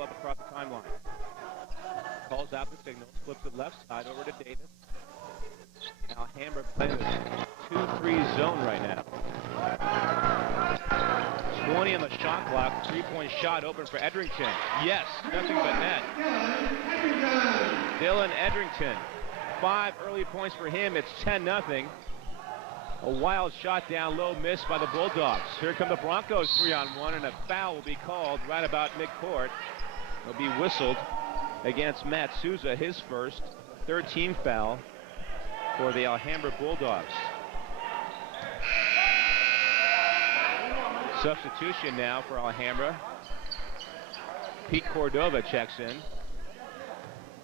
ball up across the timeline. Calls out the signal, flips it left side over to Davis. Alhambra playing a 2-3 zone right now. 20 on the shot clock. 3-point shot open for Edrington. Yes, nothing but net. Dylan Edrington. 5 early points for him. It's 10-0. A wild shot down low, missed by the Bulldogs. Here come the Broncos 3-on-1, and a foul will be called right about midcourt. It'll be whistled against Matt Souza, his first, 3rd team foul for the Alhambra Bulldogs. Substitution now for Alhambra. Pete Cordova checks in,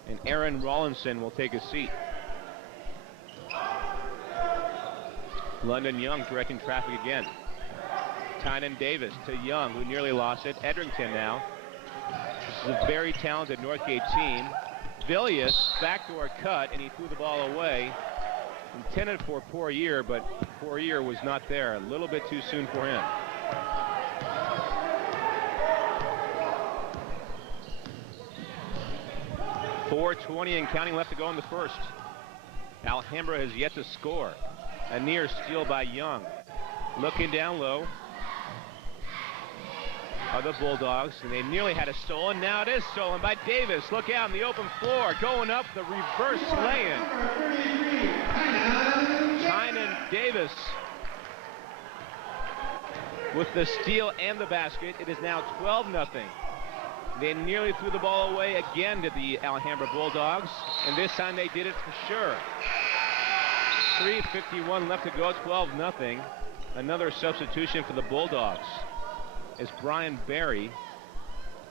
and Aaron Rawlinson will take a seat. London Young directing traffic again. Tynan Davis to Young, who nearly lost it. Edrington now. This is a very talented Northgate team. Villius, backdoor cut, and he threw the ball away. Intended for Poirier, but Poirier was not there. A little bit too soon for him. .420 and counting left to go in the first. Alhambra has yet to score. A near steal by Young. Looking down low are the Bulldogs, and they nearly had it stolen. Now it is stolen by Davis. Look out in the open floor. Going up the reverse lay-in. Tynan Davis with the steal and the basket. It is now 12-0. They nearly threw the ball away again to the Alhambra Bulldogs, and this time they did it for sure. 3:51 left to go, 12-0. Another substitution for the Bulldogs is Brian Barry.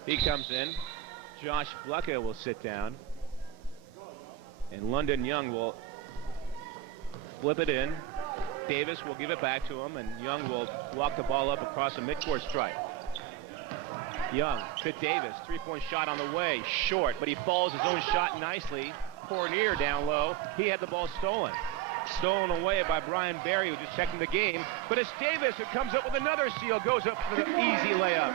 He comes in. Josh Flecka will sit down. And London Young will flip it in. Davis will give it back to him, and Young will walk the ball up across the midcourt stripe. Young to Davis, 3-point shot on the way, short, but he follows his own shot nicely. Fournier down low, he had the ball stolen. Stolen away by Brian Barry, who just checking the game. But it's Davis who comes up with another steal, goes up for the easy layup.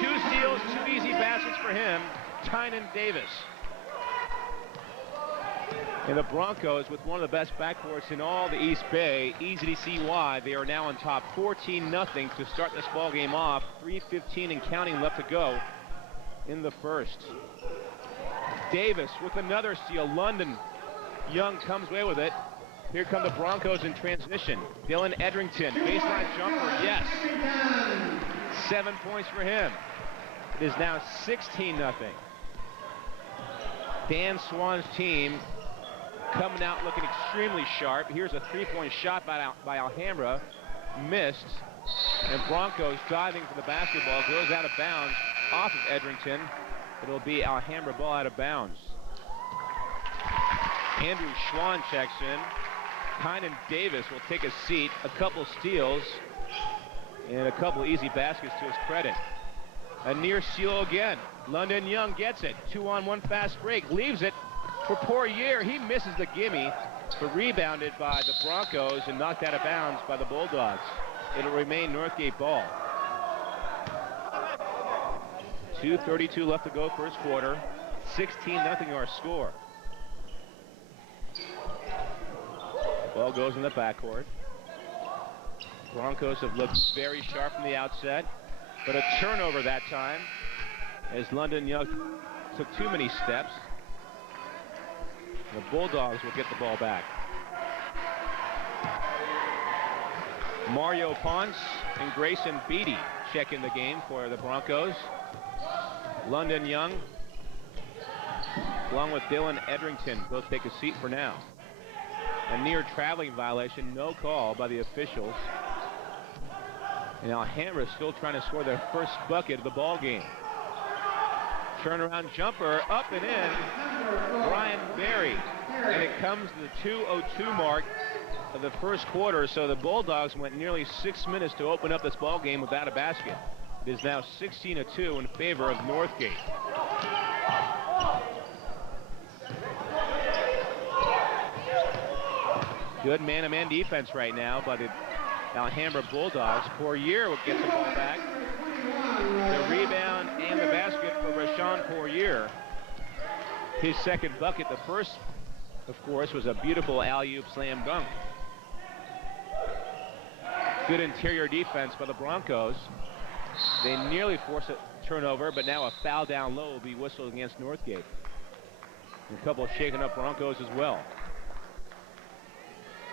2 steals, 2 easy baskets for him, Tynan Davis. And the Broncos, with one of the best backcourts in all the East Bay, easy to see why. They are now on top 14-0 to start this ball game off. 3:15 and counting left to go in the first. Davis with another steal. London Young comes away with it. Here come the Broncos in transition. Dylan Edrington, baseline jumper, yes. 7 points for him. It is now 16-0. Dan Swan's team coming out looking extremely sharp. Here's a 3-point shot by Alhambra, missed. And Broncos diving for the basketball, goes out of bounds off of Edrington. It'll be Alhambra ball out of bounds. Andrew Schwann checks in. Tynan Davis will take a seat. A couple steals and a couple easy baskets to his credit. A near steal again. London Young gets it. 2-on-1 fast break. Leaves it for Poirier. He misses the gimme, but rebounded by the Broncos and knocked out of bounds by the Bulldogs. It'll remain Northgate ball. 2:32 left to go first quarter. 16-0 our score. Ball goes in the backcourt. Broncos have looked very sharp from the outset, but a turnover that time as London Young took too many steps. The Bulldogs will get the ball back. Mario Ponce and Grayson Beatty check in the game for the Broncos. London Young, along with Dylan Edrington, both take a seat for now. A near traveling violation, no call by the officials. And Alhambra still trying to score their first bucket of the ball game. Turnaround jumper, up and in, Brian Barry. And it comes to the 2:02 mark of the first quarter, so the Bulldogs went nearly 6 minutes to open up this ball game without a basket. It is now 16-2 in favor of Northgate. Good man-to-man defense right now by the Alhambra Bulldogs. Poirier will get the ball back. The rebound and the basket for Sean Poirier his second bucket. The first, of course, was a beautiful alley-oop slam dunk. Good interior defense by the Broncos. They nearly force a turnover, but now a foul down low will be whistled against Northgate. And a couple of shaken up Broncos as well.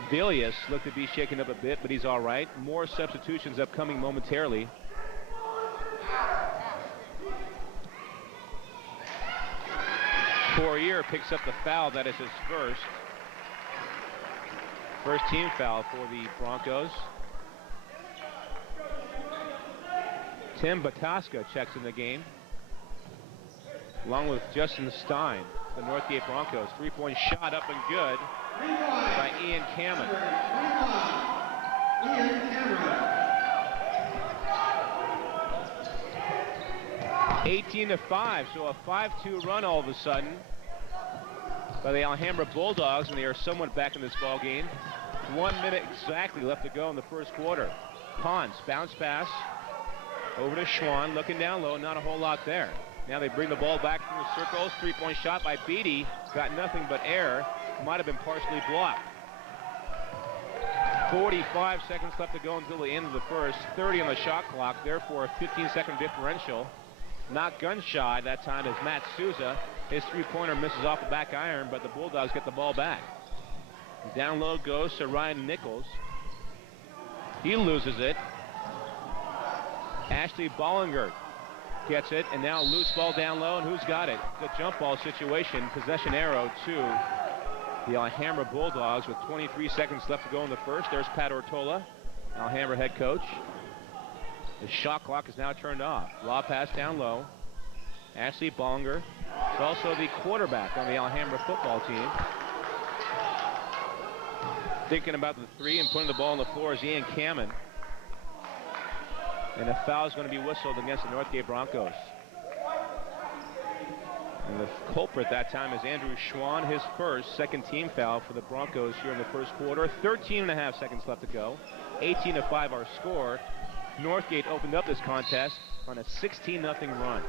Vilius looked to be shaken up a bit, but he's all right. More substitutions upcoming momentarily. Poirier picks up the foul. That is his first team foul for the Broncos. Tim Bataska checks in the game, along with Justin Stein. The Northgate Broncos. Three-point shot up and good by Ian Cameron. 18-5, so a 5-2 run all of a sudden by the Alhambra Bulldogs, and they are somewhat back in this ball game. 1 minute exactly left to go in the first quarter. Ponce, bounce pass over to Schwann, looking down low, not a whole lot there. Now they bring the ball back from the circles. Three-point shot by Beatty, got nothing but air. Might have been partially blocked. 45 seconds left to go until the end of the first. 30 on the shot clock, therefore a 15-second differential. Not gun shy that time as Matt Souza. His three-pointer misses off the back iron, but the Bulldogs get the ball back. Down low goes to Ryan Nichols. He loses it. Ashley Bollinger gets it, and now loose ball down low, and who's got it? The jump ball situation, possession arrow to the Alhambra Bulldogs with 23 seconds left to go in the first. There's Pat Ortola, Alhambra head coach. The shot clock is now turned off. Lob pass down low. Ashley Bollinger is also the quarterback on the Alhambra football team. Thinking about the three and putting the ball on the floor is Ian Cameron. And a foul is going to be whistled against the Northgate Broncos. And the culprit that time is Andrew Schwann, his second team foul for the Broncos here in the first quarter. 13.5 seconds left to go. 18-5 our score. Northgate opened up this contest on a 16-0 run.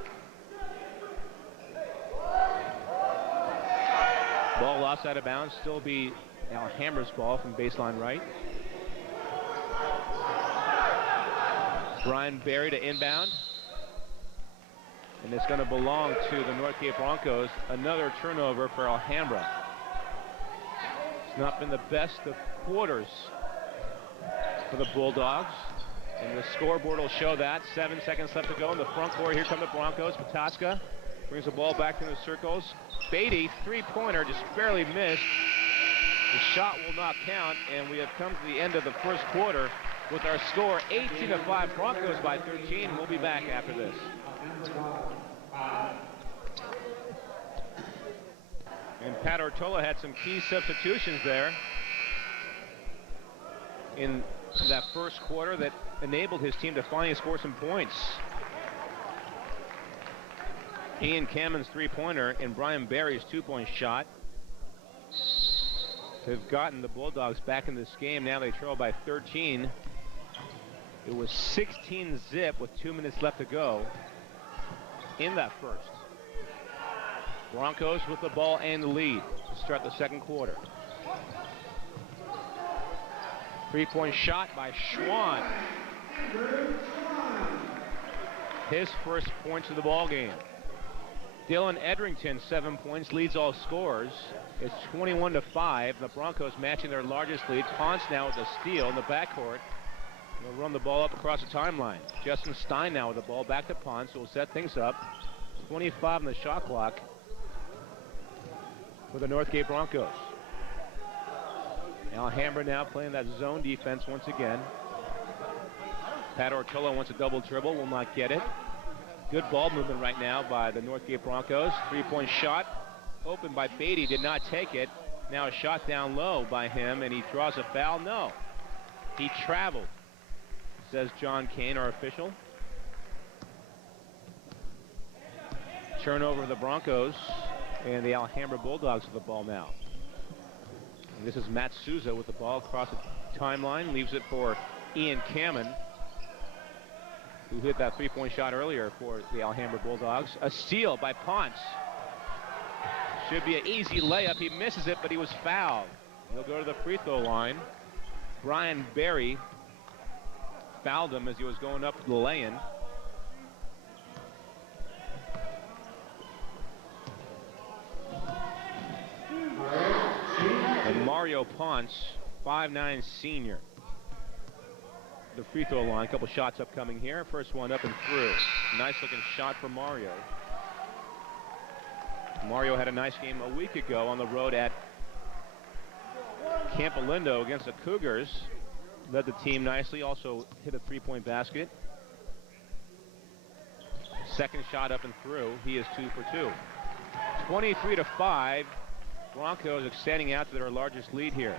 Ball lost out of bounds, still be Alhambra's ball from baseline right. Brian Berry to inbound. And it's going to belong to the Northgate Broncos. Another turnover for Alhambra. It's not been the best of quarters for the Bulldogs. And the scoreboard will show that. 7 seconds left to go in the front court. Here come the Broncos. Pataska brings the ball back to the circles. Beatty, three-pointer, just barely missed. The shot will not count, and we have come to the end of the first quarter with our score 18-5, Broncos by 13. We'll be back after this. And Pat Ortola had some key substitutions there in that first quarter that enabled his team to finally score some points. Ian Cameron's three-pointer and Brian Berry's two-point shot have gotten the Bulldogs back in this game. Now they trail by 13. It was 16-zip with 2 minutes left to go in that first. Broncos with the ball and the lead to start the second quarter. Three-point shot by Schwann. His first points of the ball game. Dylan Edrington, 7 points, leads all scorers. It's 21-5. The Broncos matching their largest lead. Ponce now with a steal in the backcourt. They'll run the ball up across the timeline. Justin Stein now with the ball back to Ponce, so we'll set things up. 25 on the shot clock for the Northgate Broncos. Alhambra now playing that zone defense once again. Pat Ortola wants a double dribble, will not get it. Good ball movement right now by the Northgate Broncos. Three-point shot, open by Beatty, did not take it. Now a shot down low by him, and he draws a foul. No, he traveled, says John Kane, our official. Turnover of the Broncos, and the Alhambra Bulldogs with the ball now. And this is Matt Souza with the ball across the timeline, leaves it for Ian Cameron. who hit that three-point shot earlier for the Alhambra Bulldogs. A steal by Ponce. Should be an easy layup. He misses it, but he was fouled. He'll go to the free throw line. Brian Berry fouled him as he was going up to the lay-in. And Mario Ponce, 5'9" senior. The free throw line, a couple shots upcoming here. First one up and through. Nice looking shot for Mario. Mario had a nice game a week ago on the road at Campolindo against the Cougars. Led the team nicely, also hit a three-point basket. Second shot up and through. He is 2 for 2. 23-5. Broncos extending out to their largest lead here.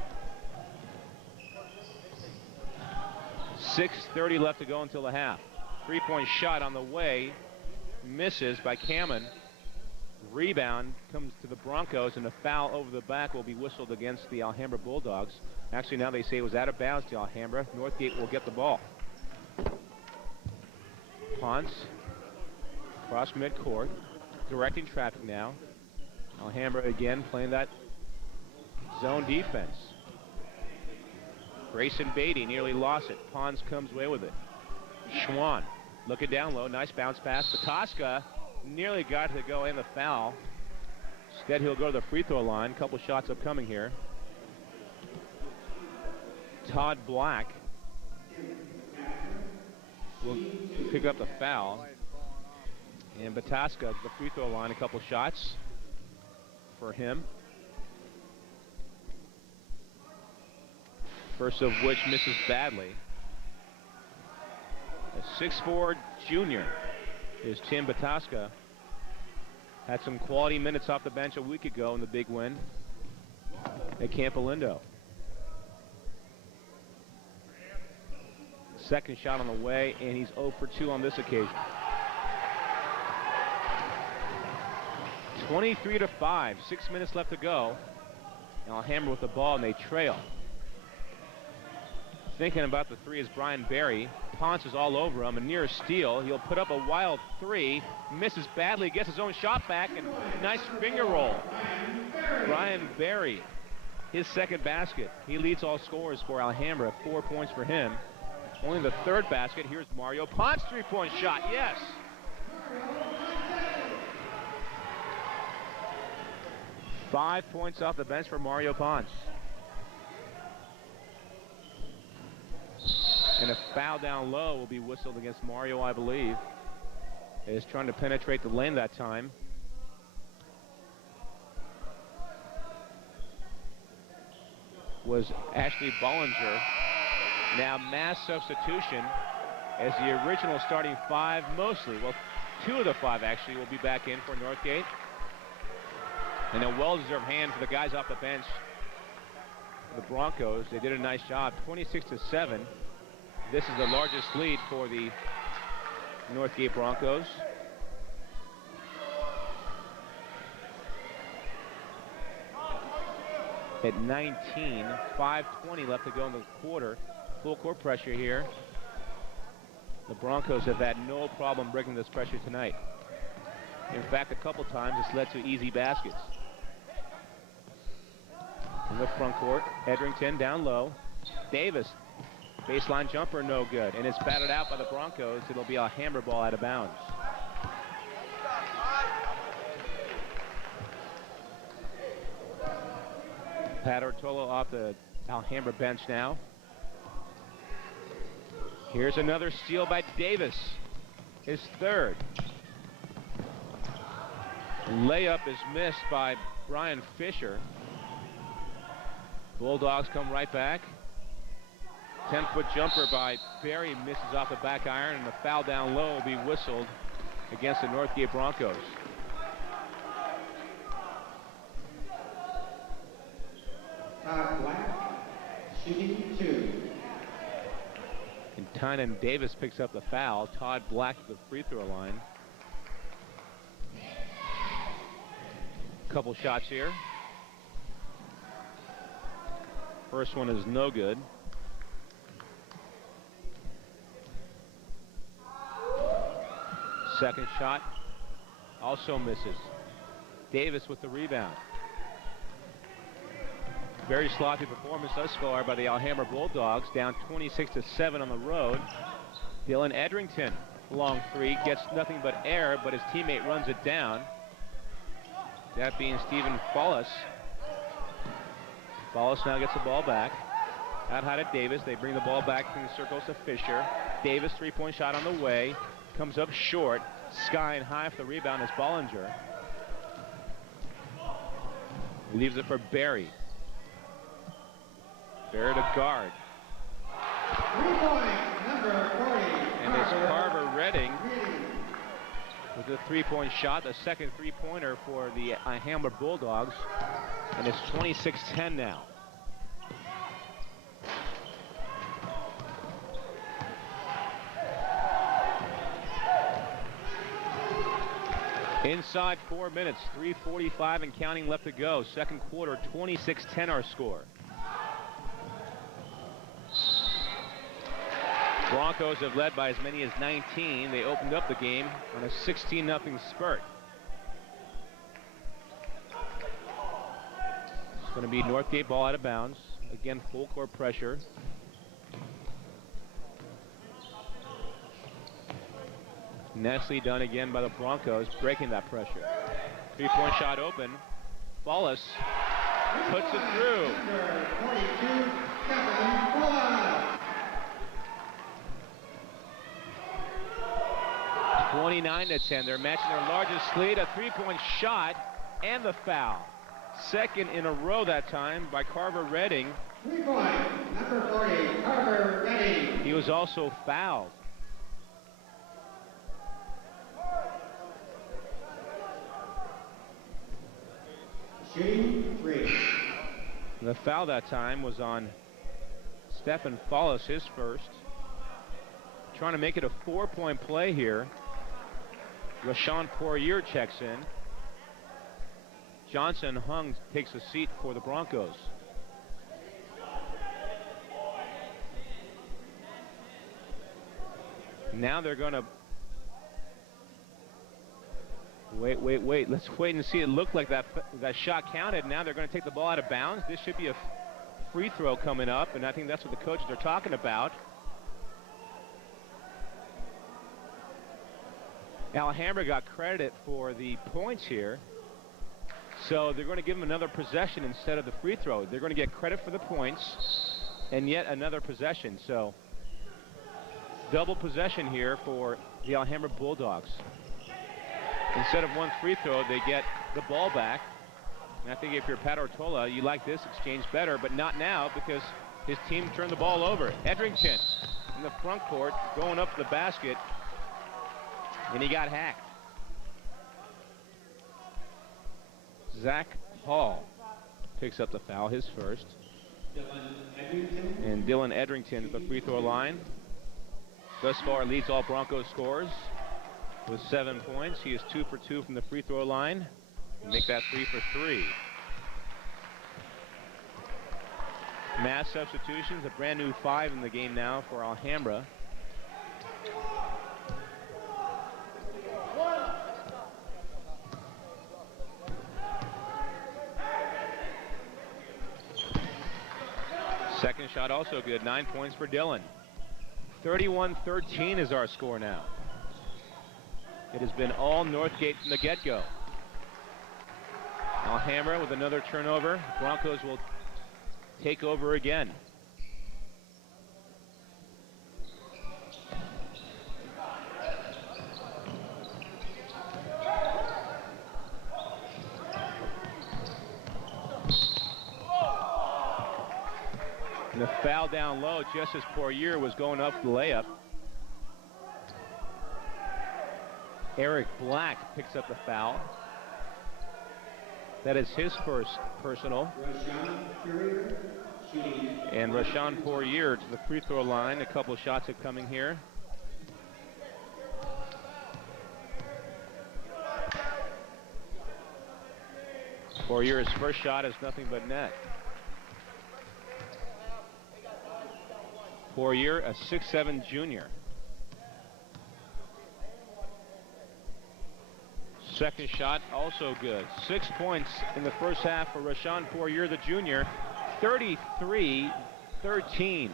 6:30 left to go until the half. Three-point shot on the way. Misses by Cameron. Rebound comes to the Broncos, and a foul over the back will be whistled against the Alhambra Bulldogs. Actually, now they say it was out of bounds to Alhambra. Northgate will get the ball. Ponce across midcourt, directing traffic now. Alhambra again playing that zone defense. Grayson Beatty nearly lost it. Ponce comes away with it. Schwann looking down low. Nice bounce pass. Bataska nearly got to go in the foul. Instead, he'll go to the free throw line. Couple shots upcoming here. Todd Black will pick up the foul. And Bataska, the free throw line, a couple shots for him. First of which misses badly. A 6'4" junior is Tim Bataska. Had some quality minutes off the bench a week ago in the big win at Campolindo. Second shot on the way, and he's 0 for 2 on this occasion. 23-5, 6 minutes left to go. Alhambra with the ball, and they trail. Thinking about the three is Brian Berry. Ponce is all over him, a near steal. He'll put up a wild three, misses badly, gets his own shot back, and nice finger roll. Brian Berry, his second basket. He leads all scorers for Alhambra, 4 points for him. Only the third basket. Here's Mario Ponce, three-point shot, yes. Five points off the bench for Mario Ponce. And a foul down low will be whistled against Mario, I believe. He is trying to penetrate the lane that time. Was Ashley Bollinger. Now mass substitution as the original starting five mostly. Well, 2 of the 5 actually will be back in for Northgate. And a well-deserved hand for the guys off the bench for the Broncos. They did a nice job, 26-7. This is the largest lead for the Northgate Broncos. At 19, 5:20 left to go in the quarter. Full court pressure here. The Broncos have had no problem breaking this pressure tonight. In fact, a couple times it's led to easy baskets. In the front court, Edrington down low. Davis, baseline jumper, no good. And it's batted out by the Broncos. It'll be a Alhambra ball out of bounds. Pat Ortolo off the Alhambra bench now. Here's another steal by Davis, his third. Layup is missed by Brian Fisher. Bulldogs come right back. 10-foot jumper by Berry misses off the back iron, and the foul down low will be whistled against the Northgate Broncos. Todd Black, shooting 2. And Tynan Davis picks up the foul. Todd Black to the free throw line. Couple shots here. First one is no good. Second shot also misses. Davis with the rebound. Very sloppy performance thus far by the Alhambra Bulldogs, down 26-7 on the road. Dylan Edrington, long three, gets nothing but air, but his teammate runs it down. That being Stephen Follis. Follis now gets the ball back. Out high to Davis. They bring the ball back in the circles to Fisher. Davis, three-point shot on the way. Comes up short. Sky and high for the rebound is Bollinger. Leaves it for Barry. Barry to guard. 3 points, number 40. And it's Carver Redding with a three-point shot, the second three-pointer for the Alhambra Bulldogs. And it's 26-10 now. Inside 4 minutes, 3:45 and counting left to go. Second quarter, 26-10 our score. Broncos have led by as many as 19. They opened up the game on a 16-0 spurt. It's going to be Northgate ball out of bounds. Again, full court pressure. Nicely done again by the Broncos, breaking that pressure. Three-point shot open. Follis puts it through. Number 42, Kevin Walnut. 29-10. They're matching their largest lead. A three-point shot and the foul. Second in a row that time by Carver Redding. 3 points, number 40, Carver Redding. He was also fouled. Shooting 3. The foul that time was on Stephen Follis, his first. Trying to make it a 4-point play here. Rashawn Poirier checks in. Johnson Hung takes a seat for the Broncos. Now they're going to wait. Let's wait and see. It looked like that shot counted. Now they're going to take the ball out of bounds. This should be a free throw coming up, and I think that's what the coaches are talking about. Alhambra got credit for the points here, so they're going to give them another possession instead of the free throw. They're going to get credit for the points and yet another possession. So double possession here for the Alhambra Bulldogs. Instead of one free throw, they get the ball back. And I think if you're Pat Ortola, you like this exchange better, but not now because his team turned the ball over. Edrington in the front court going up to the basket, and he got hacked. Zach Hall picks up the foul, his first. And Dylan Edrington at the free throw line. Thus far leads all Broncos scores with 7 points. He is 2 for 2 from the free throw line. Make that 3 for 3. Mass substitutions, a brand new 5 in the game now for Alhambra. Second shot also good, 9 points for Dylan. 31-13 is our score now. It has been all Northgate from the get-go. Alhambra with another turnover. Broncos will take over again. And the foul down low just as Poirier was going up the layup. Eric Black picks up the foul. That is his first personal. And Rashawn Poirier to the free throw line. A couple shots are coming here. Poirier's first shot is nothing but net. Poirier, a 6'7" junior. Second shot also good. 6 points in the first half for Rashawn Poirier, the junior. 33-13.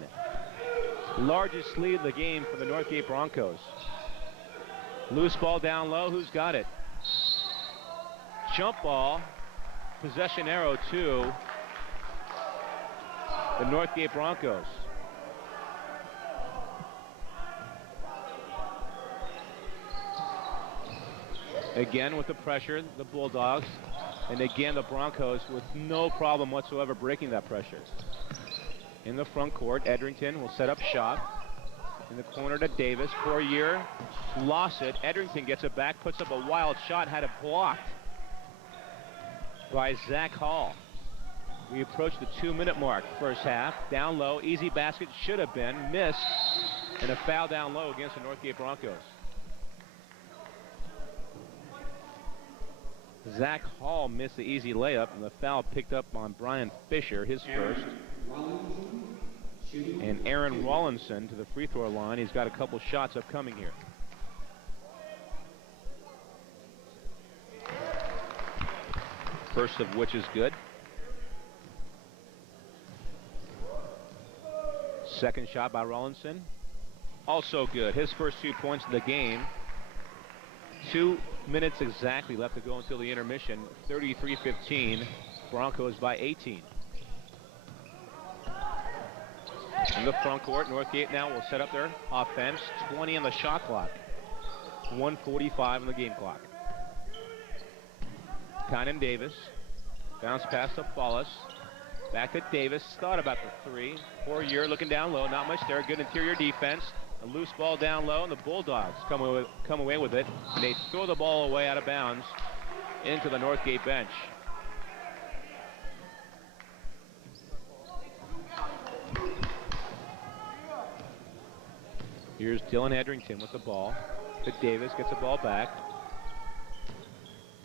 Largest lead of the game for the Northgate Broncos. Loose ball down low. Who's got it? Jump ball. Possession arrow to the Northgate Broncos. Again with the pressure, the Bulldogs. And again, the Broncos with no problem whatsoever breaking that pressure. In the front court, Edrington will set up shop. In the corner to Davis. Poirier lost it. Edrington gets it back, puts up a wild shot, had it blocked by Zach Hall. We approach the 2-minute mark, first half. Down low, easy basket should have been, missed, and a foul down low against the Northgate Broncos. Zach Hall missed the easy layup, and the foul picked up on Brian Fisher, his first. And Aaron Rawlinson to the free throw line. He's got a couple shots upcoming here. First of which is good. Second shot by Rawlinson. Also good. His first 2 points of the game. 2 minutes exactly left to go until the intermission. 33-15. Broncos by 18. In the front court, Northgate now will set up their offense. 20 on the shot clock. 1:45 on the game clock. Kynan Davis. Bounce pass to Follis. Back to Davis. Thought about the three. Poirier looking down low. Not much there. Good interior defense. A loose ball down low, and the Bulldogs come away with it. And they throw the ball away out of bounds into the Northgate bench. Here's Dylan Edrington with the ball. To Davis, gets the ball back.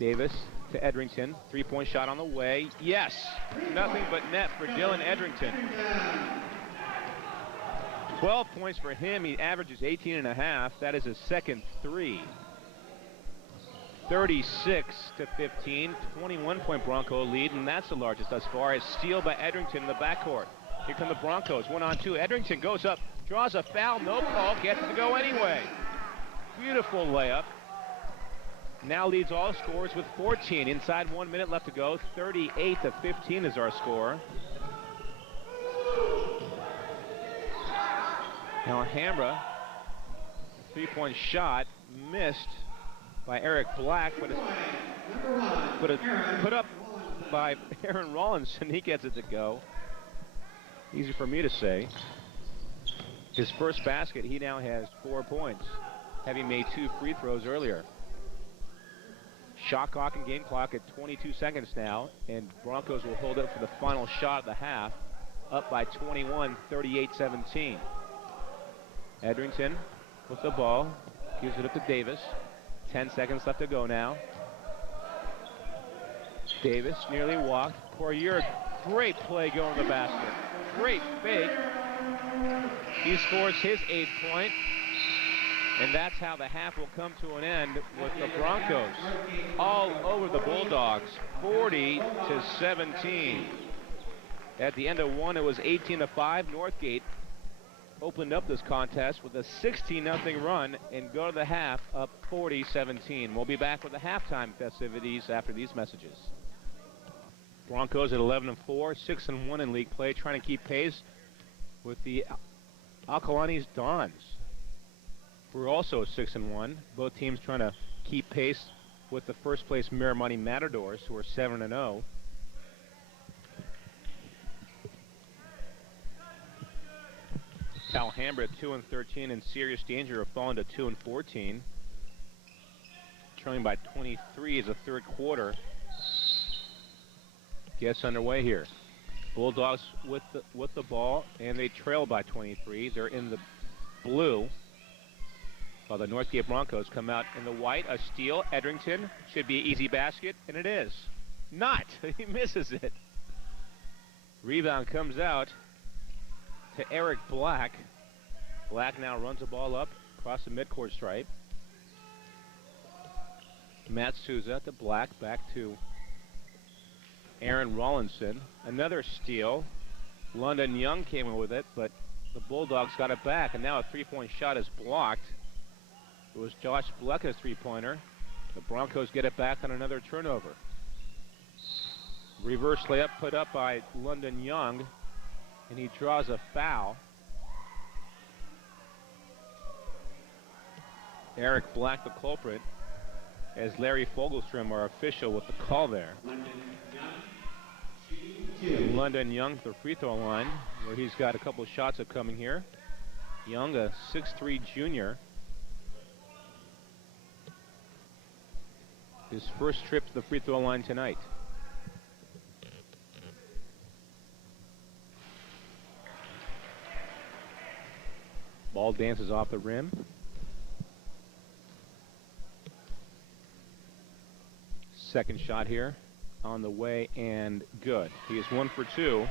Davis to Edrington. Three-point shot on the way. Yes! Nothing but net for Dylan Edrington. 12 points for him. He averages 18.5. That is his second three. 36-15. 21-point Bronco lead, and that's the largest thus far. A steal by Edrington in the backcourt. Here come the Broncos. 1-on-2. Edrington goes up. Draws a foul, no call, gets it to go anyway. Beautiful layup. Now leads all scores with 14. Inside 1 minute left to go. 38-15 is our score. Now Alhambra, three-point shot missed by Eric Black, but it's put up by Aaron Rawlinson. He gets it to go. Easy for me to say. His first basket, he now has 4 points, having made 2 free throws earlier. Shot clock and game clock at 22 seconds now, and Broncos will hold it for the final shot of the half, up by 21, 38-17. Edrington with the ball, gives it up to Davis. 10 seconds left to go now. Davis nearly walked. Poirier, great play going to the basket. Great fake. He scores his 8th point, and that's how the half will come to an end with the Broncos all over the Bulldogs, 40-17. At the end of one, it was 18-5. Northgate opened up this contest with a 16-0 run and go to the half up 40-17. We'll be back with the halftime festivities after these messages. Broncos at 11-4, 6-1 in league play, trying to keep pace with the Alkalani's Dons. We're also 6-1. Both teams trying to keep pace with the first place Mirror Money Matadors, who are 7-0. Alhambra 2-13 in serious danger of falling to 2-14. Trailing by 23 as the third quarter gets underway here. Bulldogs with the ball, and they trail by 23. They're in the blue, while the Northgate Broncos come out in the white. A steal. Edrington should be an easy basket, and it is. Not. He misses it. Rebound comes out to Eric Black. Black now runs the ball up across the midcourt stripe. Matt Souza to Black, back to Aaron Rawlinson. Another steal. London Young came in with it, but the Bulldogs got it back, and now a three-point shot is blocked. It was Josh Blecka's three-pointer. The Broncos get it back on another turnover. Reverse layup put up by London Young, and he draws a foul. Eric Black, the culprit, as Larry Fogelstrom, our official, with the call there. And London Young to the free throw line, where he's got a couple of shots upcoming here. Young, a 6'3" junior. His first trip to the free throw line tonight. Ball dances off the rim. Second shot here on the way and good. He is 1 for 2.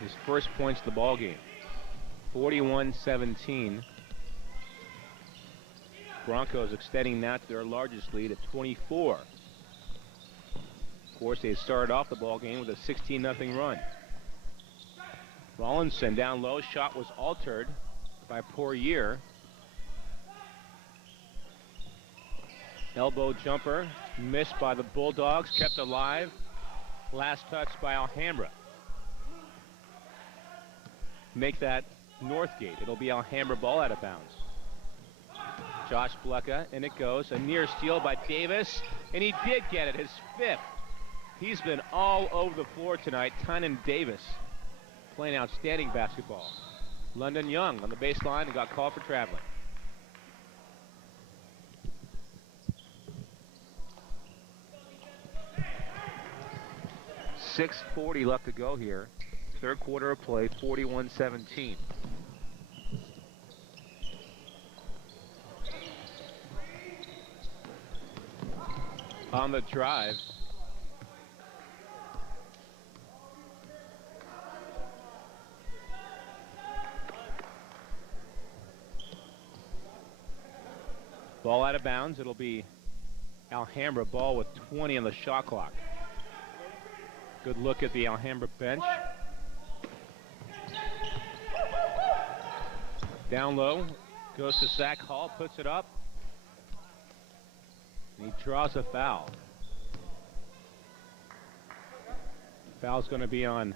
His first points of the ball game. 41-17. Broncos extending now to their largest lead at 24. Of course, they started off the ball game with a 16-0 run. Rawlinson down low. Shot was altered by Poirier. Elbow jumper missed by the Bulldogs, kept alive. Last touch by Alhambra. Make that Northgate. It'll be Alhambra ball out of bounds. Josh Blecka, and it goes. A near steal by Davis, and he did get it, his 5th. He's been all over the floor tonight. Tynan Davis playing outstanding basketball. London Young on the baseline and got called for traveling. .640 left to go here. Third quarter of play, 41-17. On the drive. Ball out of bounds. It'll be Alhambra ball with 20 on the shot clock. Good look at the Alhambra bench. Down low. Goes to Zach Hall. Puts it up. And he draws a foul. Foul's going to be on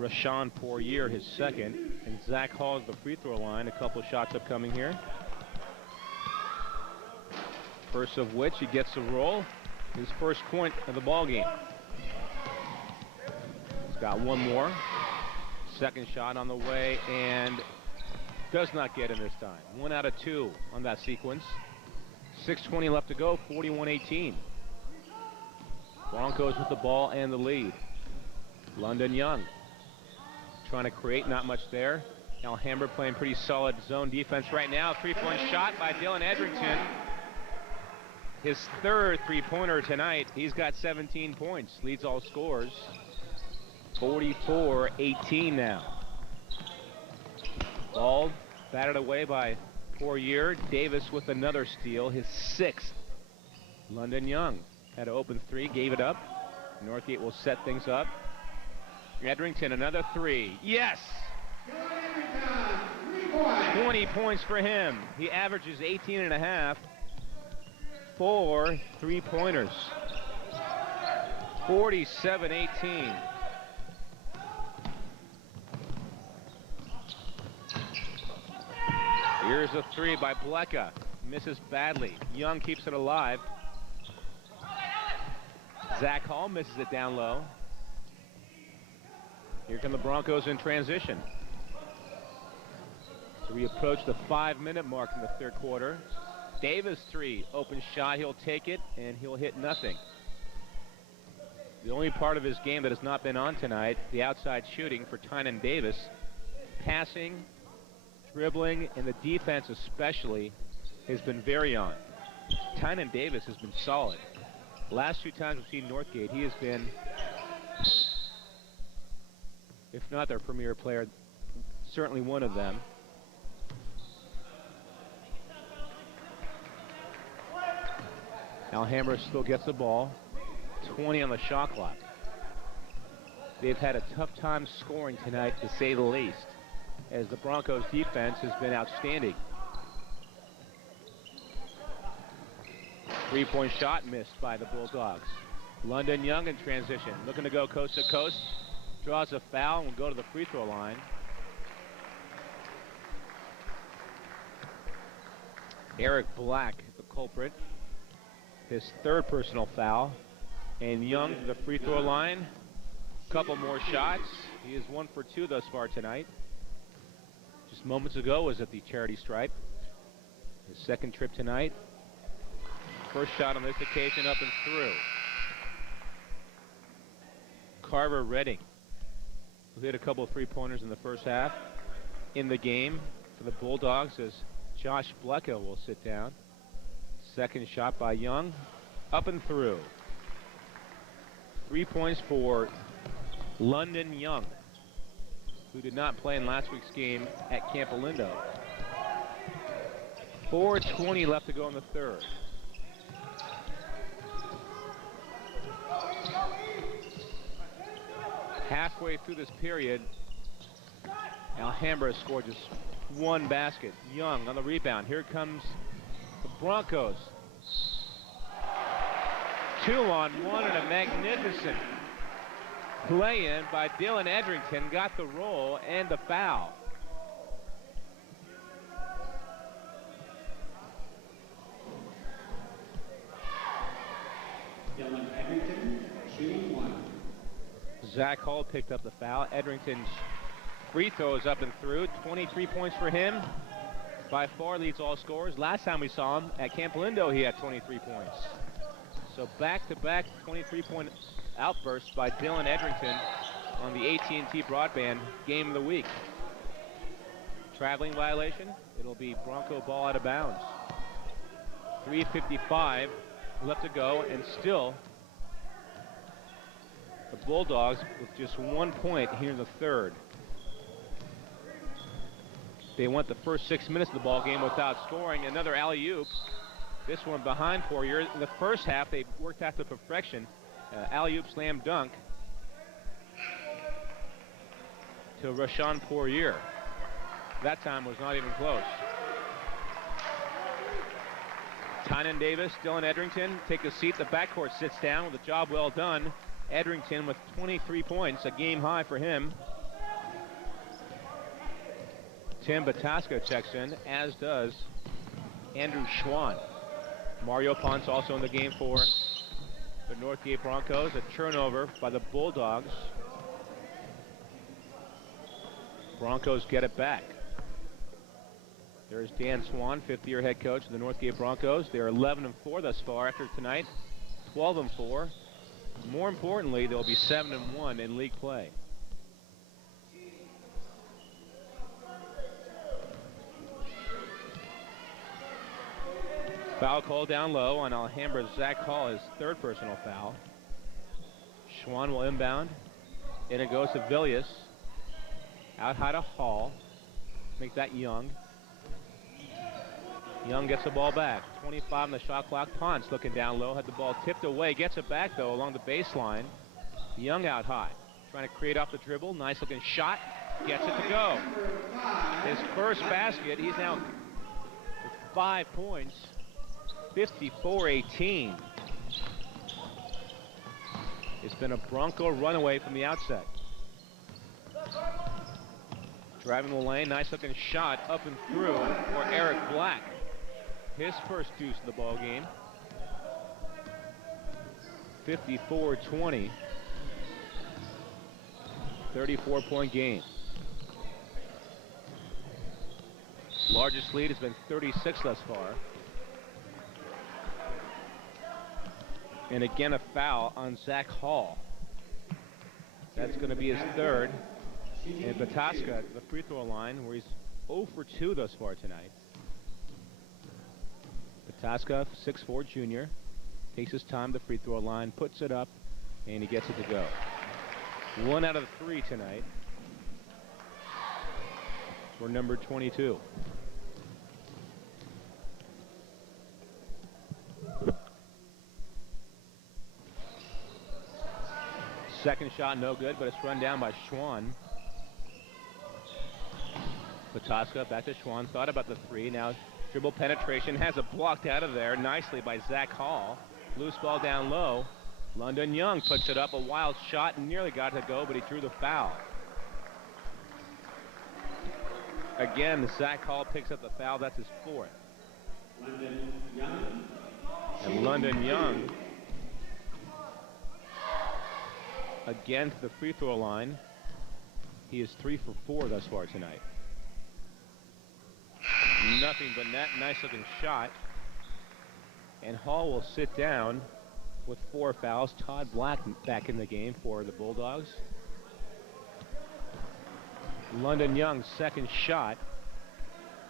Rashawn Poirier, his second. And Zach Hall is the free throw line. A couple shots upcoming here. First of which he gets a roll. His first point of the ball game. He's got one more. Second shot on the way and does not get in this time. 1 out of 2 on that sequence. 6:20 left to go, 41-18. Broncos with the ball and the lead. London Young trying to create, not much there. Alhambra playing pretty solid zone defense right now. Three-point shot by Dylan Edrington. His third three-pointer tonight. He's got 17 points, leads all scorers. 44-18 now. Ball batted away by Poirier. Davis with another steal, his 6th. London Young had an open 3, gave it up. Northgate will set things up. Edrington, another 3. Yes! 20 points for him. He averages 18.5. 4 three-pointers. 47-18. Here's a 3 by Blecka. Misses badly. Young keeps it alive. Zach Hall misses it down low. Here come the Broncos in transition. So we approach the 5-minute mark in the third quarter. Davis 3, open shot, he'll take it, and he'll hit nothing. The only part of his game that has not been on tonight, the outside shooting for Tynan Davis. Passing, dribbling, and the defense especially has been very on. Tynan Davis has been solid. Last 2 times we've seen Northgate, he has been, if not their premier player, certainly one of them. Alhambra still gets the ball. 20 on the shot clock. They've had a tough time scoring tonight, to say the least, as the Broncos defense has been outstanding. 3-point shot missed by the Bulldogs. London Young in transition, looking to go coast to coast. Draws a foul and will go to the free throw line. Eric Black, the culprit. His third personal foul. And Young to the free throw line. Couple more shots. He is 1 for 2 thus far tonight. Just moments ago was at the charity stripe. His second trip tonight. First shot on this occasion up and through. Carver Redding, who hit a couple of three-pointers in the first half. In the game for the Bulldogs as Josh Blecko will sit down. Second shot by Young, up and through. 3 points for London Young, who did not play in last week's game at Camp Alindo. 4:20 left to go in the third. Halfway through this period, Alhambra scored just one basket. Young on the rebound. Here comes the Broncos. 2-on-1 and a magnificent play-in by Dylan Edrington. Got the roll and the foul. Dylan Edrington, shooting 1. Zach Hall picked up the foul. Edrington's free throw is up and through. 23 points for him. By far leads all scorers. Last time we saw him at Camp Lindo, he had 23 points. So back-to-back 23-point outbursts by Dylan Edrington on the AT&T Broadband Game of the Week. Traveling violation. It'll be Bronco ball out of bounds. 3:55 left to go, and still the Bulldogs with just 1 point here in the third. They went the first 6 minutes of the ball game without scoring. Another alley-oop. This one behind Poirier. In the first half, they worked out to perfection. Alley-oop slam dunk to Rashawn Poirier. That time was not even close. Tynan Davis, Dylan Edrington take a seat. The backcourt sits down with a job well done. Edrington with 23 points, a game high for him. Tim Bataska checks in, as does Andrew Schwann. Mario Ponce also in the game for the Northgate Broncos. A turnover by the Bulldogs. Broncos get it back. There's Dan Swan, fifth-year head coach of the Northgate Broncos. They're 11-4 thus far after tonight, 12-4. More importantly, they'll be 7-1 in league play. Foul call down low on Alhambra's Zach Hall, his third personal foul. Schwann will inbound, and it goes to Villius. Out high to Hall. Make that Young. Young gets the ball back. 25 on the shot clock. Ponce looking down low. Had the ball tipped away. Gets it back, though, along the baseline. Young out high. Trying to create off the dribble. Nice looking shot. Gets it to go. His first basket. He's now with 5 points. 54-18. It's been a Bronco runaway from the outset. Driving the lane. Nice looking shot up and through for Eric Black. His first deuce of the ball game. 54-20. 34-point game. Largest lead has been 36 thus far. And again, a foul on Zach Hall. That's going to be his third. And Bataska at the free throw line, where he's 0 for 2 thus far tonight. Bataska, 6'4" junior, takes his time to the free throw line, puts it up, and he gets it to go. 1 out of 3 tonight for number 22. Second shot no good, but it's run down by Schwann. Patoska back to Schwann, thought about the three, now dribble penetration, has it blocked out of there nicely by Zach Hall. Loose ball down low. London Young puts it up, a wild shot, nearly got to go, but he drew the foul. Again, Zach Hall picks up the foul, that's his fourth. And London Young, again to the free throw line. He is 3 for 4 thus far tonight. Nothing but net, nice looking shot. And Hall will sit down with 4 fouls. Todd Black back in the game for the Bulldogs. London Young's second shot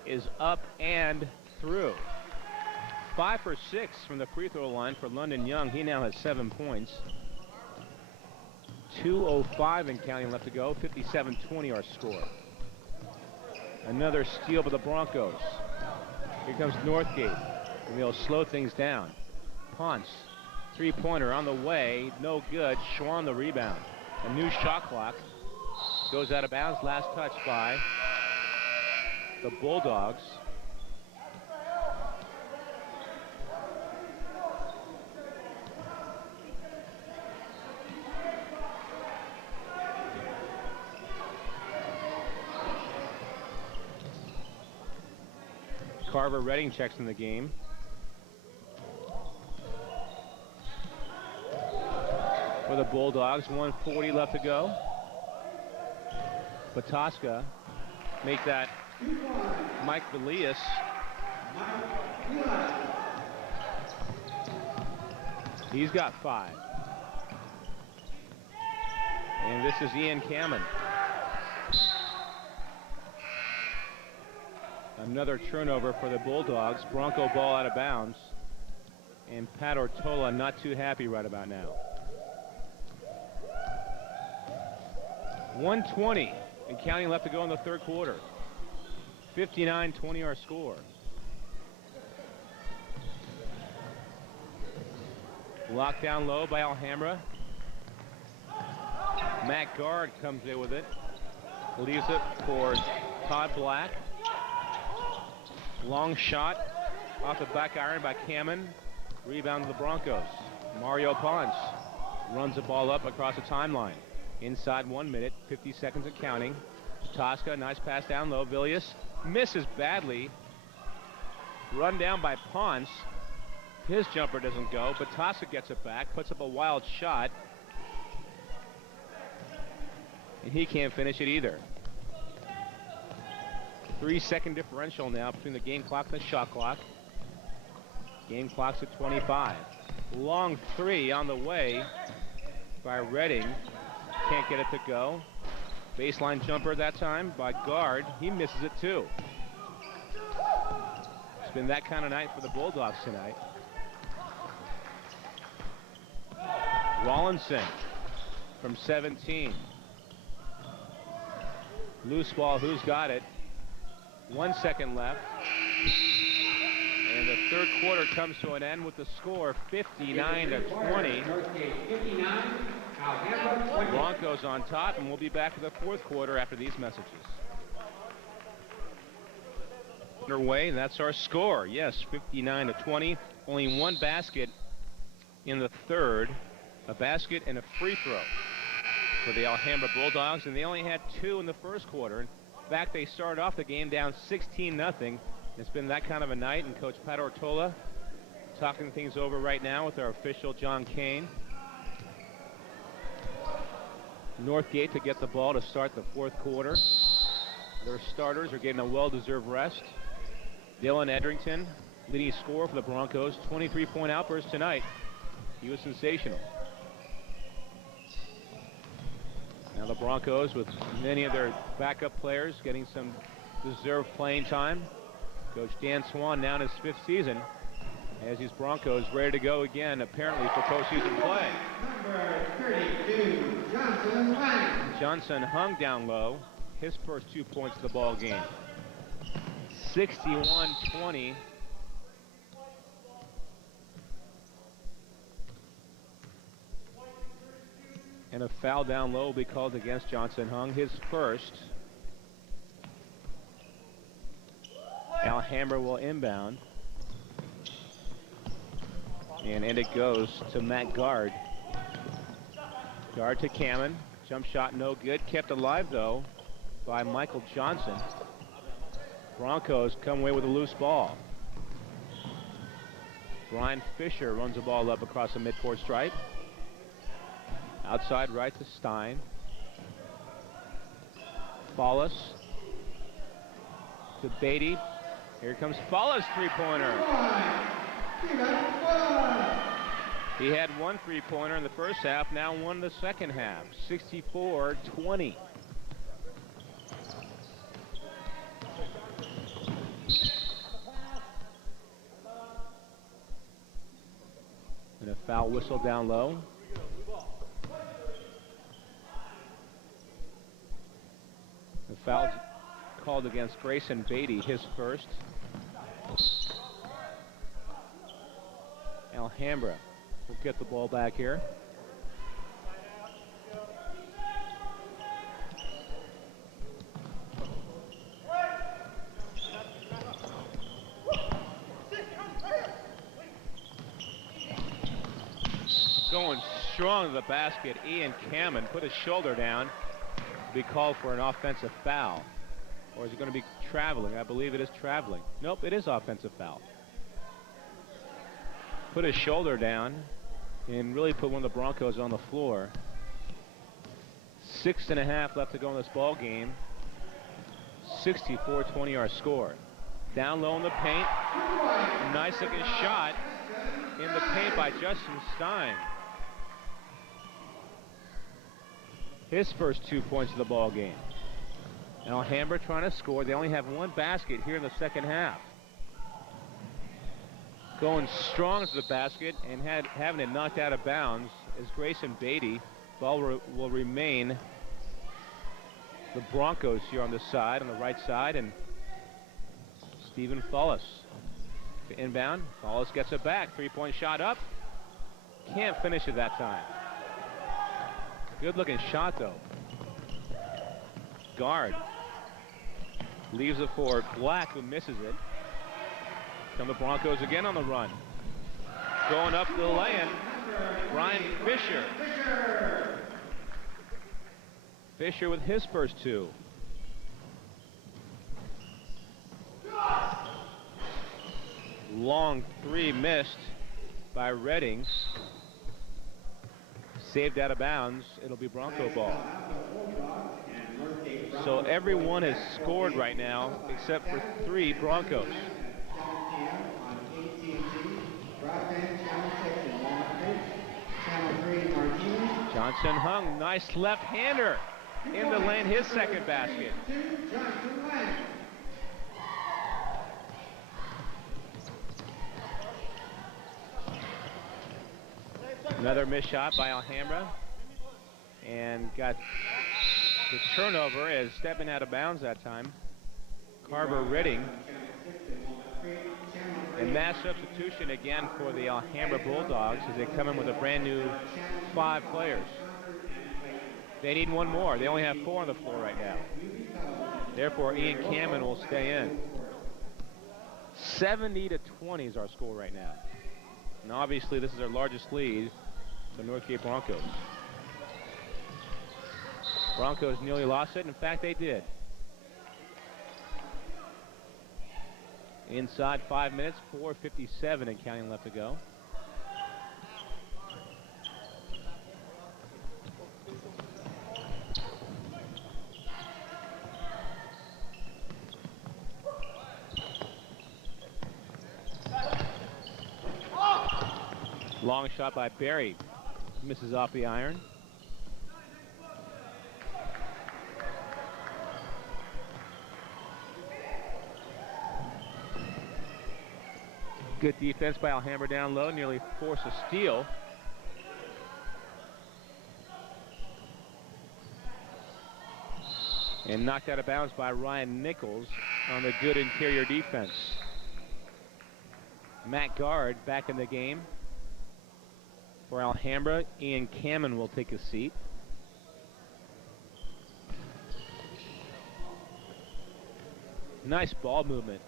is up and through. 5 for 6 from the free throw line for London Young. He now has 7 points. 2:05 and counting left to go. 57-20 our score. Another steal for the Broncos. Here comes Northgate. And they'll slow things down. Ponce, three-pointer on the way, no good. Schwann the rebound. A new shot clock. Goes out of bounds, last touch by the Bulldogs. Carver Redding checks in the game. For the Bulldogs, 1:40 left to go. Patoska make that Mike Velius. He's got 5. And this is Ian Cameron. Another turnover for the Bulldogs. Bronco ball out of bounds. And Pat Ortola not too happy right about now. 1:20 and counting left to go in the third quarter. 59-20 our score. Locked down low by Alhambra. Matt Guard comes in with it. Leaves it for Todd Black. Long shot off the back iron by Cameron. Rebound to the Broncos. Mario Ponce runs the ball up across the timeline. Inside 1 minute, 50 seconds and counting. Tosca, nice pass down low. Vilius misses badly. Run down by Ponce. His jumper doesn't go, but Tosca gets it back, puts up a wild shot. And he can't finish it either. 3-second differential now between the game clock and the shot clock. Game clock's at 25. Long three on the way by Redding. Can't get it to go. Baseline jumper that time by Guard. He misses it too. It's been that kind of night for the Bulldogs tonight. Rawlinson from 17. Loose ball, who's got it? 1 second left. And the third quarter comes to an end with the score 59-20. Broncos on top, and we'll be back to the fourth quarter after these messages. Underway, and that's our score. Yes, 59-20. Only one basket in the third. A basket and a free throw for the Alhambra Bulldogs, and they only had 2 in the first quarter. In fact, they started off the game down 16-0. It's been that kind of a night, and Coach Pat Ortola talking things over right now with our official John Kane. Northgate to get the ball to start the fourth quarter. Their starters are getting a well-deserved rest. Dylan Edrington, leading scorer for the Broncos, 23-point outburst tonight. He was sensational. Now the Broncos, with many of their backup players getting some deserved playing time. Coach Dan Swan now in his 5th season as these Broncos ready to go again, apparently for postseason play. Number 32, Johnson Hung. Johnson hung down low. His first 2 points of the ball game. 61-20. And a foul down low will be called against Johnson Hung, his first. Alhambra will inbound. And it goes to Matt Guard. Guard to Cameron. Jump shot no good. Kept alive, though, by Michael Johnson. Broncos come away with a loose ball. Brian Fisher runs the ball up across the midcourt stripe. Outside right to Stein. Follis to Beatty. Here comes Follis, three-pointer. He had one three-pointer in the first half, now one in the second half. 64-20. And a foul whistle down low. The foul called against Grayson Beatty, his first. Alhambra will get the ball back here. Going strong to the basket. Ian Cameron put his shoulder down. Be called for an offensive foul. Or is it going to be traveling? I believe it is traveling. Nope, it is offensive foul. Put his shoulder down and really put one of the Broncos on the floor. 6.5 left to go in this ball game. 64-20 our score. Down low in the paint. Nice looking shot in the paint by Justin Stein. His first 2 points of the ball game. Alhambra trying to score. They only have one basket here in the second half. Going strong to the basket and having it knocked out of bounds is Grayson Beatty. Ball will remain the Broncos here on this side, on the right side, and Stephen Follis to inbound. Follis gets it back. Three-point shot up. Can't finish it that time. Good looking shot though. Guard leaves it for Black, who misses it. Come the Broncos again on the run. Going up the lane, Brian Fisher. Fisher with his first two. Long three missed by Redding. Saved out of bounds. It'll be Bronco ball. So everyone has scored right now except for 3 Broncos. Johnson Hung, nice left-hander in the lane, his second basket. Another missed shot by Alhambra, and got the turnover as stepping out of bounds that time. Carver Redding. And mass substitution again for the Alhambra Bulldogs as they come in with a brand new 5 players. They need one more. They only have 4 on the floor right now. Therefore, Ian Cameron will stay in. 70-20 is our score right now. And obviously, this is our largest lead, the Northgate Broncos. Broncos nearly lost it. In fact, they did. Inside 5 minutes, 4:57 and counting left to go. Long shot by Barry. Misses off the iron. Good defense by Alhambra down low, nearly forced a steal. And knocked out of bounds by Ryan Nichols on the good interior defense. Matt Guard back in the game. For Alhambra, Ian Cameron will take a seat. Nice ball movement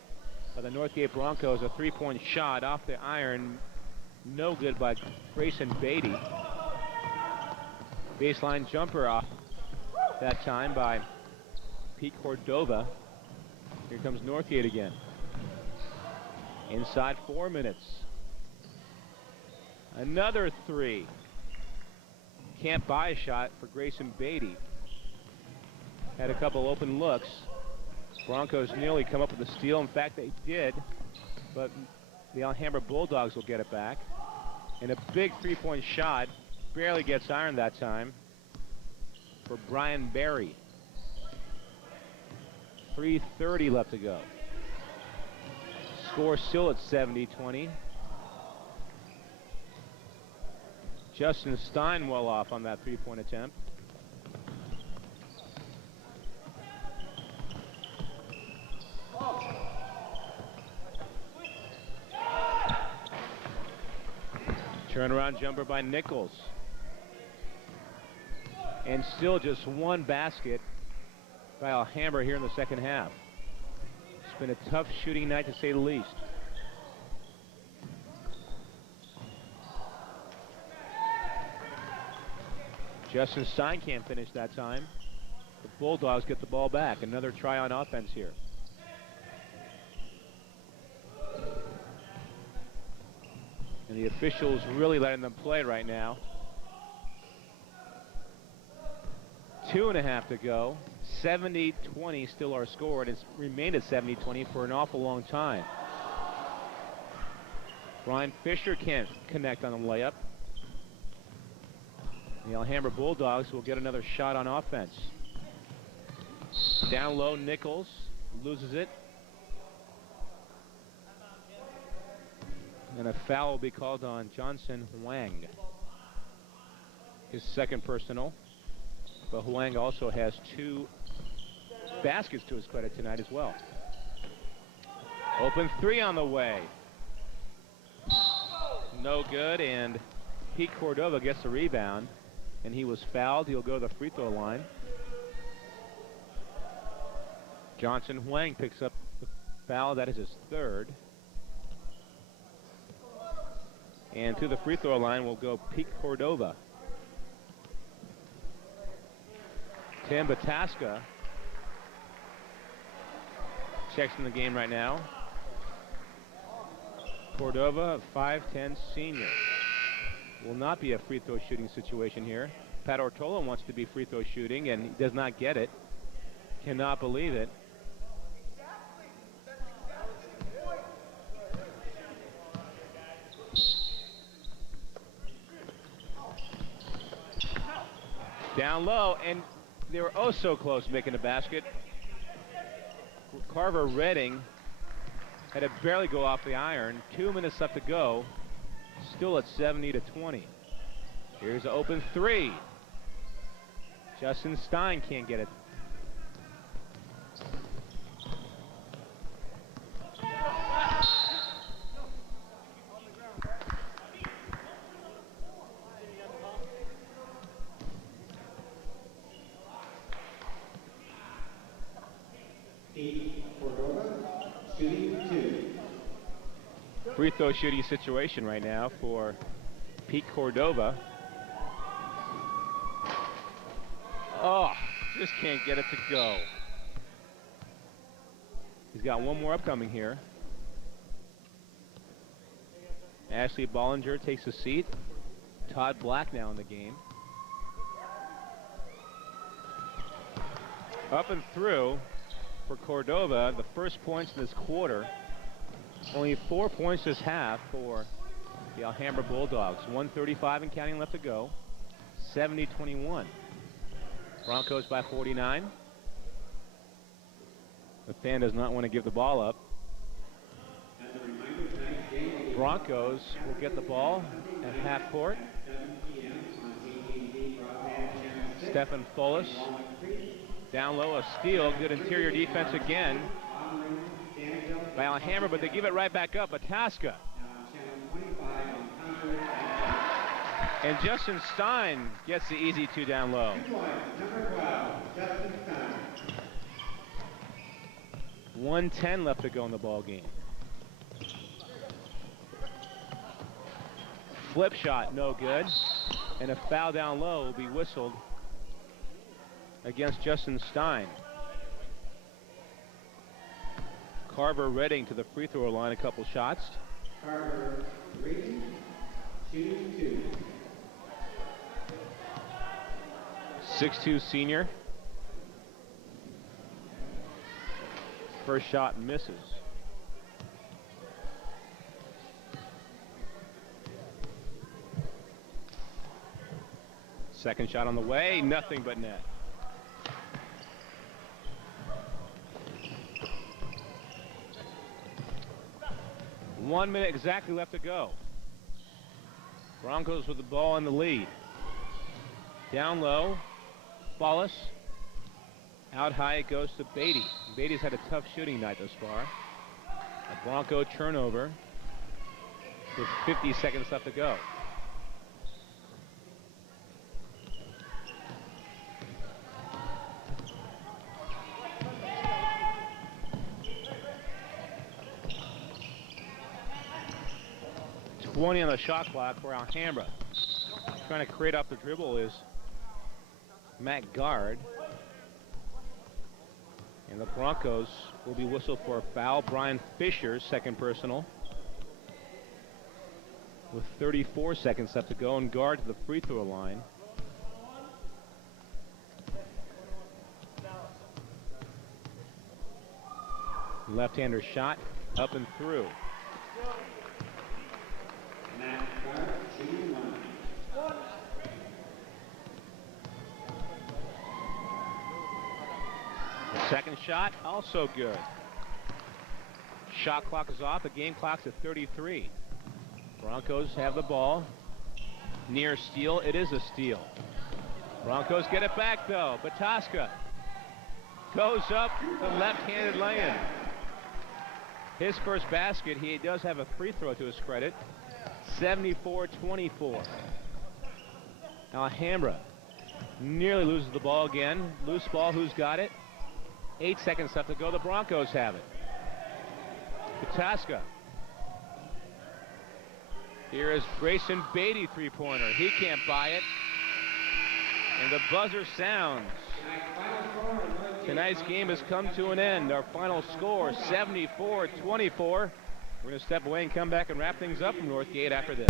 by the Northgate Broncos. A three-point shot off the iron. No good by Grayson Beatty. Baseline jumper off that time by Pete Cordova. Here comes Northgate again. Inside 4 minutes. Another three. Can't buy a shot for Grayson Beatty. Had a couple open looks. Broncos nearly come up with a steal. In fact, they did. But the Alhambra Bulldogs will get it back. And a big three-point shot. Barely gets iron that time for Brian Barry. 3:30 left to go. Score still at 70-20. Justin Stein well off on that three-point attempt. Turnaround jumper by Nichols. And still just one basket by Alhambra here in the second half. It's been a tough shooting night, to say the least. Justin Stein can't finish that time. The Bulldogs get the ball back. Another try on offense here. And the officials really letting them play right now. 2.5 to go. 70-20 still our score, and it's remained at 70-20 for an awful long time. Brian Fisher can't connect on the layup. The Alhambra Bulldogs will get another shot on offense. Down low, Nichols loses it. And a foul will be called on Johnson Huang. His second personal. But Huang also has 2 baskets to his credit tonight as well. Open three on the way. No good, and Pete Cordova gets the rebound. And he was fouled. He'll go to the free throw line. Johnson Huang picks up the foul. That is his third. And to the free throw line will go Pete Cordova. Tim Bataska checks in the game right now. Cordova, 5'10" senior. Will not be a free throw shooting situation here. Pat Ortola wants to be free throw shooting, and he does not get it. Cannot believe it. Down low, and they were oh so close making a basket. Carver Redding had to barely go off the iron. 2 minutes left to go. Still at 70-20. Here's an open three. Justin Stein can't get it. Free throw shooting situation right now for Pete Cordova. Oh, just can't get it to go. He's got one more upcoming here. Ashley Bollinger takes a seat. Todd Black now in the game. Up and through for Cordova, the first points in this quarter. Only 4 points this half for the Alhambra Bulldogs. 1:35 and counting left to go. 70-21. Broncos by 49. The fan does not want to give the ball up. Broncos will get the ball at half court. Stephen Follis. Down low, a steal. Good interior defense again by Alhambra, but they give it right back up. Bataska. And Justin Stein gets the easy two down low. 1:10 left to go in the ball game. Flip shot, no good. And a foul down low will be whistled against Justin Stein. Carver Redding to the free throw line, a couple shots. Carver Redding, 2-2. 6'2" senior. First shot misses. Second shot on the way, nothing but net. One minute exactly left to go. Broncos with the ball in the lead. Down low, Ballas. Out high it goes to Beatty. Beatty's had a tough shooting night thus far. A Bronco turnover with 50 seconds left to go. On the shot clock for Alhambra. Trying to create off the dribble is Matt Guard. And the Broncos will be whistled for a foul. Brian Fisher, second personal. With 34 seconds left to go, and Guard to the free throw line. Left-hander shot, up and through. Second shot, also good. Shot clock is off. The game clock's at 33. Broncos have the ball. Near steal. It is a steal. Broncos get it back, though. Bataska goes up the left-handed lay-in. His first basket. He does have a free throw to his credit. 74-24. Alhambra nearly loses the ball again. Loose ball. Who's got it? 8 seconds left to go. The Broncos have it. Bataska. Here is Grayson Beatty, three-pointer. He can't buy it. And the buzzer sounds. Tonight's game has come to an end. Our final score, 74-24. We're going to step away and come back and wrap things up from Northgate after this.